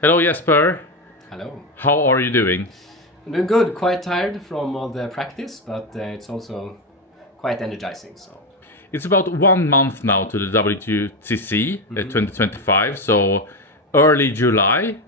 Hello, Jesper. Hello. How are you doing? I'm doing good. Quite tired from all the practice, but it's also quite energizing. So It's about 1 month now to the WTC 2025, so early July.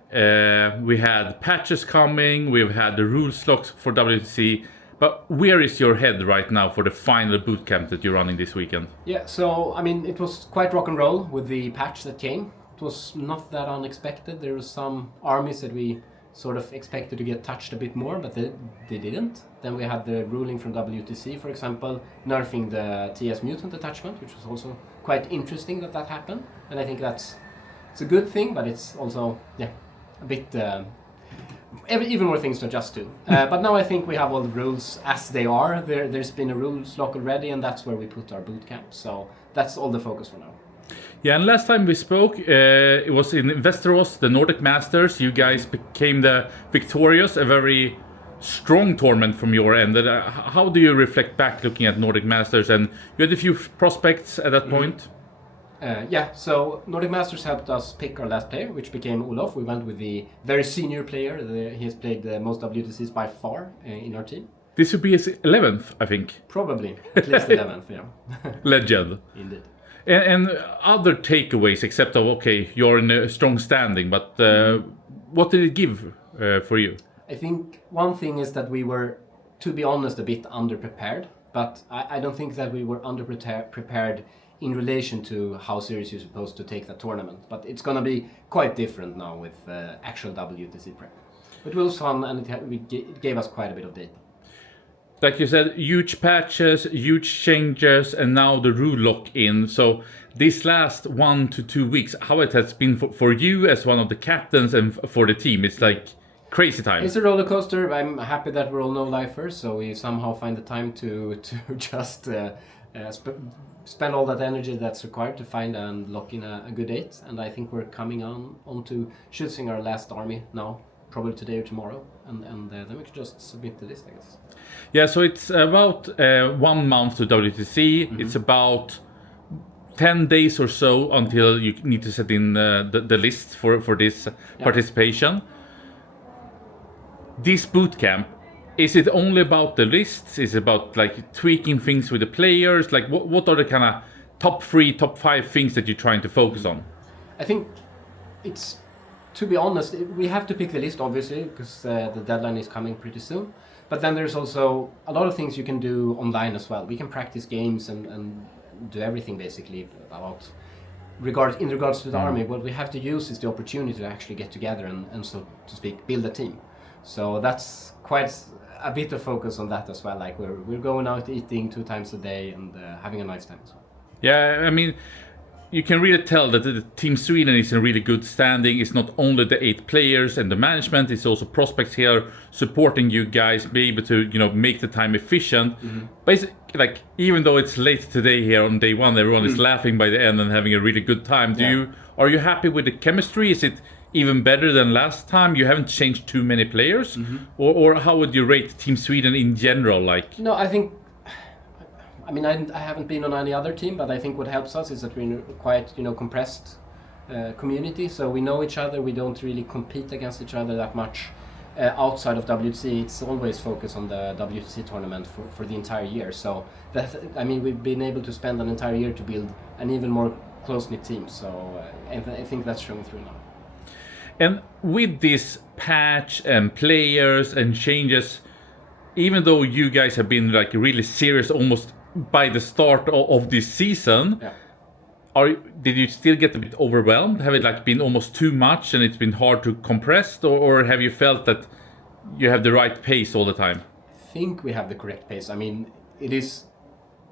We had patches coming, we've had the rules locks for WTC, but where is your head right now for the final bootcamp that you're running this weekend? yeah, so I mean, it was quite rock and roll with the patch that came. It was not that unexpected. There were some armies that we sort of expected to get touched a bit more, but they didn't. Then we had the ruling from WTC, for example, nerfing the TS mutant attachment, which was also quite interesting that happened. And I think it's a good thing, but it's also a bit even more things to adjust to. But now I think we have all the rules as they are. There's been a rules lock already, and that's where we put our bootcamp. So that's all the focus for now. Yeah, and last time we spoke, it was in Westeros, the Nordic Masters. You guys became the victorious, a very strong tournament from your end. How do you reflect back looking at Nordic Masters? And you had a few prospects at that point. So Nordic Masters helped us pick our last player, which became Olof. We went with the very senior player. He has played the most WTCs by far in our team. This would be his 11th, I think. Probably, at least 11th, yeah. Legend. Indeed. And other takeaways, except of, okay, you're in a strong standing, but what did it give for you? I think one thing is that we were, to be honest, a bit underprepared, but I don't think that we were underprepared in relation to how serious you're supposed to take that tournament. But it's going to be quite different now with actual WTC prep. But it was fun, and it gave us quite a bit of data. Like you said, huge patches, huge changes, and now the rule lock in. So this last 1 to 2 weeks, how it has been for you as one of the captains and for the team, it's like crazy time. It's a roller coaster. I'm happy that we're all no-lifers, so we somehow find the time to just spend all that energy that's required to find and lock in a good date. And I think we're coming on to choosing our last army now, probably today or tomorrow, and then we can just submit the list, I guess. Yeah, so it's about 1 month to WTC. It's about 10 days or so until you need to set in the list for this participation. This bootcamp, is it only about the lists? Is it about like tweaking things with the players? Like what are the kind of top 3, top 5 things that you're trying to focus on? I think it's, to be honest, we have to pick the list, obviously, because the deadline is coming pretty soon. But then there's also a lot of things you can do online as well. We can practice games and do everything basically in regards to the army. What we have to use is the opportunity to actually get together and so to speak, build a team. So that's quite a bit of focus on that as well. Like we're going out eating 2 times a day and having a nice time as well. Yeah, I mean, you can really tell that the Team Sweden is in really good standing. It's not only the 8 players and the management, it's also prospects here supporting you guys, be able to, make the time efficient. Basically, like, even though it's late today here on day 1, everyone is laughing by the end and having a really good time. Are you happy with the chemistry? Is it even better than last time? You haven't changed too many players? Or how would you rate Team Sweden in general? Like, no, I think, I mean, I haven't been on any other team, but I think what helps us is that we're in a quite, compressed community. So we know each other. We don't really compete against each other that much outside of WTC. It's always focused on the WTC tournament for the entire year. So we've been able to spend an entire year to build an even more close-knit team. So I think that's showing through now. And with this patch and players and changes, even though you guys have been like really serious almost by the start of this season, did you still get a bit overwhelmed? Have it like been almost too much and it's been hard to compress, or have you felt that you have the right pace all the time? I think we have the correct pace. I mean, it is,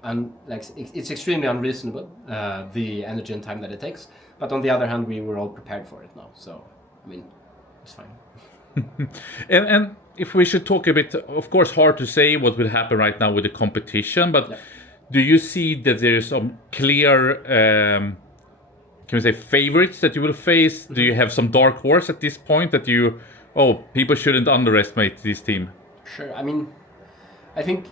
it's extremely unreasonable, the energy and time that it takes. But on the other hand, we were all prepared for it now. So, I mean, it's fine. and if we should talk a bit, of course, hard to say what will happen right now with the competition, but do you see that there's some clear, can we say, favorites that you will face? Do you have some dark horse at this point that people shouldn't underestimate this team? Sure. I mean, I think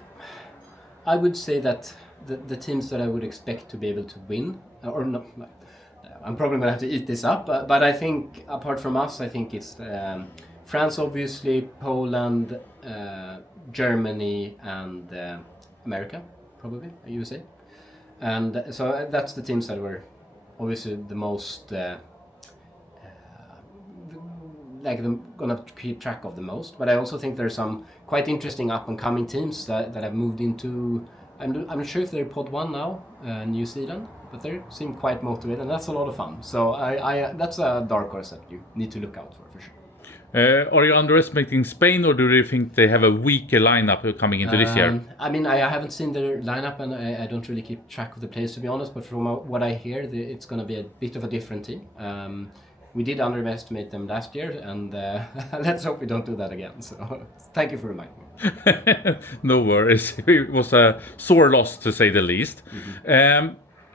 I would say that the teams that I would expect to be able to win, or not, I'm probably gonna have to eat this up, but I think apart from us, I think it's France, obviously, Poland, Germany, and America, probably USA, and so that's the teams that were obviously the most gonna keep track of the most. But I also think there's some quite interesting up and coming teams that have moved into. I'm not sure if they're Pod 1 now, New Zealand, but they seem quite motivated, and that's a lot of fun. So I that's a dark horse that you need to look out for sure. Are you underestimating Spain, or do you think they have a weaker lineup coming into this year? I mean, I haven't seen their lineup, and I don't really keep track of the players, to be honest. But from what I hear, it's going to be a bit of a different team. We did underestimate them last year, and let's hope we don't do that again. So thank you for reminding me. No worries. It was a sore loss, to say the least.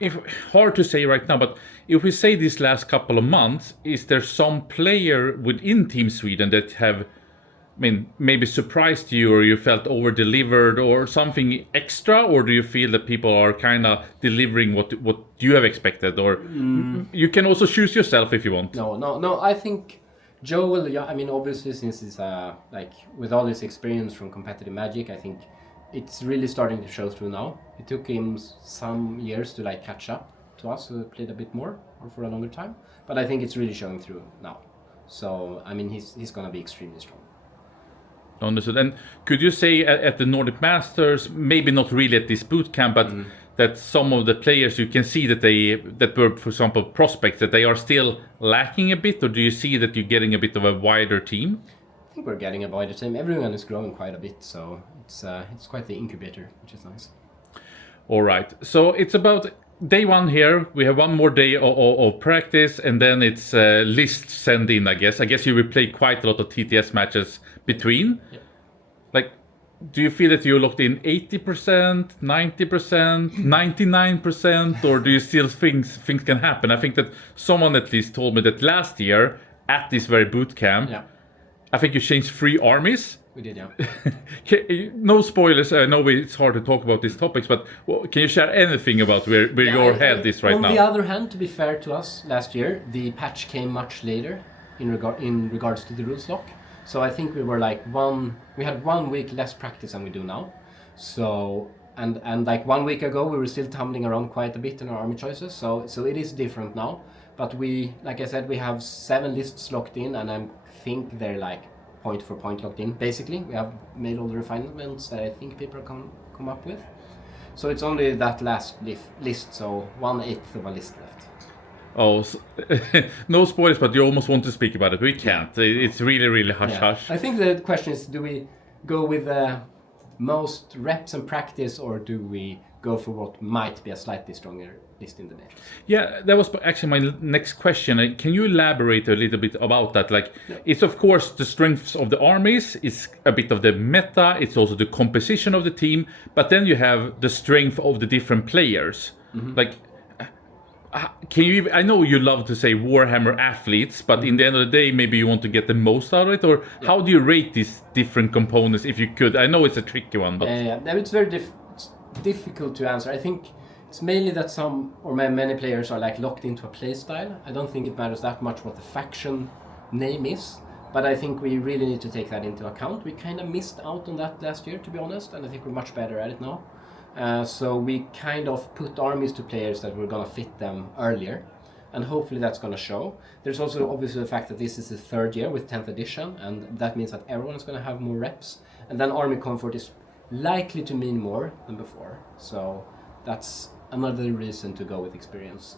If hard to say right now, but if we say these last couple of months, is there some player within Team Sweden that have, maybe surprised you, or you felt over-delivered, or something extra, or do you feel that people are kind of delivering what you have expected, or you can also choose yourself if you want? No. I think Joel. Yeah, I mean, obviously, since he's with all his experience from competitive Magic, I think it's really starting to show through now. It took him some years to catch up to us who played a bit more or for a longer time, but I think it's really showing through now. So I mean, he's gonna be extremely strong. Understood. And could you say at the Nordic Masters, maybe not really at this boot camp, but that some of the players you can see that were, for example, prospects, that they are still lacking a bit, or do you see that you're getting a bit of a wider team? I think we're getting a wider team. Everyone is growing quite a bit, so it's quite the incubator, which is nice. All right. So it's about day one here. We have one more day of practice, and then it's list send in, I guess. I guess you will play quite a lot of TTS matches between. Yeah. Do you feel that you're locked in 80%, 90%, 99%, or do you still think things can happen? I think that someone at least told me that last year at this very boot camp, I think you changed 3 armies. We did, yeah. No spoilers. I know it's hard to talk about these topics, but can you share anything about where your head is right now? On the other hand, to be fair to us, last year the patch came much later in regards to the rules lock. So I think we were we had 1 week less practice than we do now. So and 1 week ago we were still tumbling around quite a bit in our army choices. So it is different now. But we, like I said, we have 7 lists locked in, and I think they're point for point locked in. Basically, we have made all the refinements that I think people come up with. So it's only that last list, so 1/8 of a list left. Oh, no spoilers, but you almost want to speak about it. We can't. It's really, really hush-hush. I think the question is, do we go with the most reps and practice, or do we go for what might be a slightly stronger list in the matrix? Yeah, that was actually my next question. Can you elaborate a little bit about that? It's of course the strengths of the armies, it's a bit of the meta, it's also the composition of the team, but then you have the strength of the different players. Can you? I know you love to say Warhammer athletes, but in the end of the day, maybe you want to get the most out of it, or how do you rate these different components, if you could? I know it's a tricky one, but it's very it's difficult to answer. I think it's mainly that many players are locked into a play style. I don't think it matters that much what the faction name is, but I think we really need to take that into account. We kind of missed out on that last year, to be honest, and I think we're much better at it now. So we kind of put armies to players that were going to fit them earlier, and hopefully that's going to show. There's also obviously the fact that this is the 3rd year with 10th edition, and that means that everyone is going to have more reps, and then army comfort is likely to mean more than before. So that's another reason to go with experience,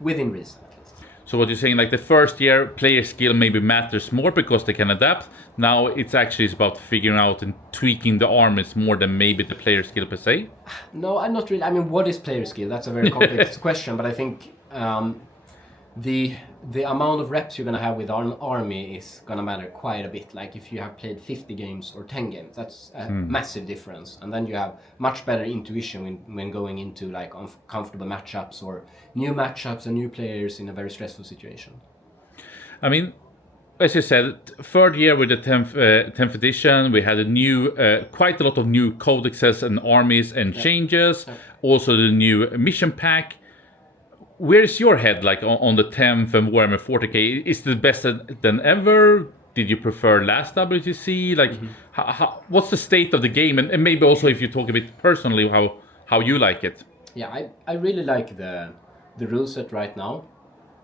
within reason at least. So what you're saying, the first year player skill maybe matters more because they can adapt. Now it's actually about figuring out and tweaking the armies more than maybe the player skill per se? No, I'm not really. I mean, what is player skill? That's a very complex question, but I think the amount of reps you're going to have with an army is going to matter quite a bit. If you have played 50 games or 10 games, that's a massive difference. And then you have much better intuition when going into uncomfortable matchups or new matchups and new players in a very stressful situation. I mean, as you said, 3rd year with the 10th edition, we had quite a lot of new codexes and armies and changes. Also the new mission pack. where's your head like on the 10th and Warhammer 40k? Is it the best than ever? Did you prefer last WTC? Like, what's the state of the game? And maybe also if you talk a bit personally, how you like it. Yeah, I really like the rule set right now,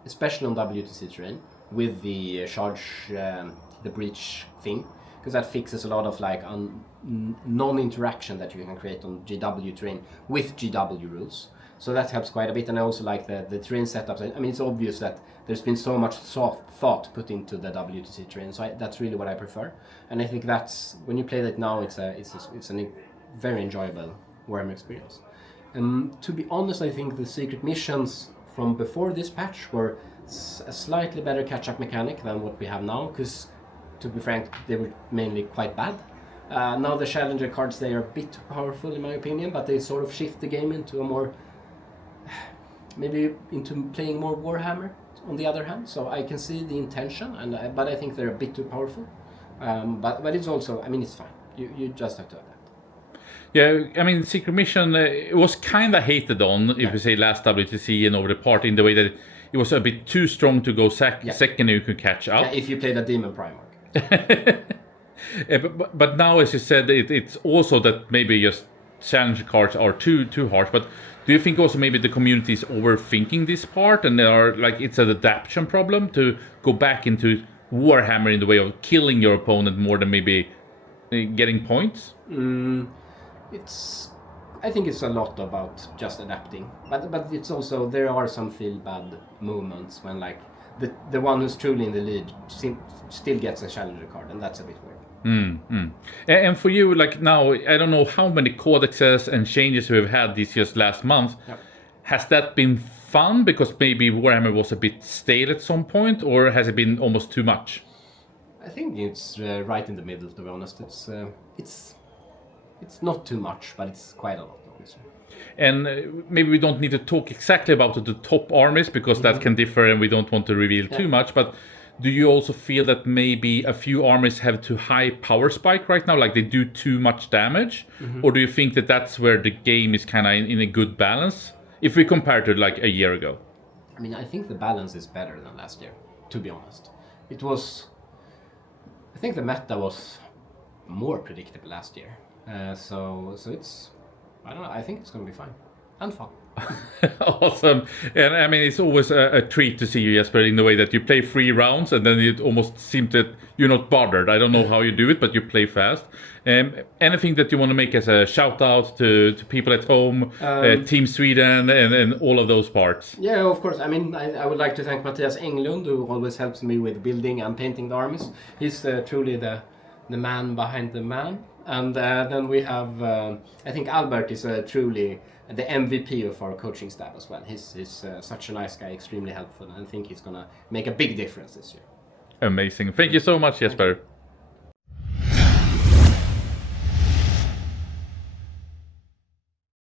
especially on WTC terrain with the charge, the breach thing, because that fixes a lot of like non-interaction that you can create on GW terrain with GW rules. So that helps quite a bit, and I also like the terrain setups. I mean, it's obvious that there's been so much thought put into the WTC terrain, so that's really what I prefer. And I think that's when you play that now, it's a very enjoyable Warhammer experience. To be honest, I think the secret missions from before this patch were a slightly better catch-up mechanic than what we have now, because to be frank, they were mainly quite bad. Now the challenger cards, they are a bit too powerful in my opinion, but they sort of shift the game into a more, maybe into playing more Warhammer on the other hand. So I can see the intention, but I think they're a bit too powerful. But it's also, I mean, it's fine. You just have to adapt. Yeah, I mean, Secret Mission, it was kind of hated on, if you say last WTC and over the party, in the way that it was a bit too strong to go second and you could catch up. Yeah, if you played a Demon Primarch. But now, as you said, it's also that maybe just challenge cards are too harsh. But do you think also maybe the community is overthinking this part, and there are like it's an adaptation problem to go back into Warhammer in the way of killing your opponent more than maybe getting points? I think it's a lot about just adapting, but it's also there are some feel bad moments when like the one who's truly in the lead still gets a challenger card, and that's a bit weird. And for you, like now, I don't know how many codexes and changes we've had this just last month. Yep. Has that been fun because maybe Warhammer was a bit stale at some point, or has it been almost too much? I think it's right in the middle, to be honest. It's not too much, but it's quite a lot, obviously. And maybe we don't need to talk exactly about the top armies, because that can differ and we don't want to reveal too much, but do you also feel that maybe a few armies have too high power spike right now, like they do too much damage? Or do you think that that's where the game is kind of in a good balance, if we compare to like a year ago? I mean, I think the balance is better than last year, to be honest. I think the meta was more predictable last year. So it's, I don't know, I think it's going to be fine and fun. Awesome. And I mean, it's always a treat to see you, Jesper, in the way that you play 3 rounds and then it almost seems that you're not bothered. I don't know how you do it, but you play fast. Anything that you want to make as a shout out to people at home, Team Sweden and all of those parts? Yeah, of course. I mean, I would like to thank Mattias Englund, who always helps me with building and painting the armies. He's truly the man behind the man. And then we have, I think Albert is truly the MVP of our coaching staff as well. He's such a nice guy, extremely helpful, and I think he's going to make a big difference this year. Amazing. Thank you so much, Jesper.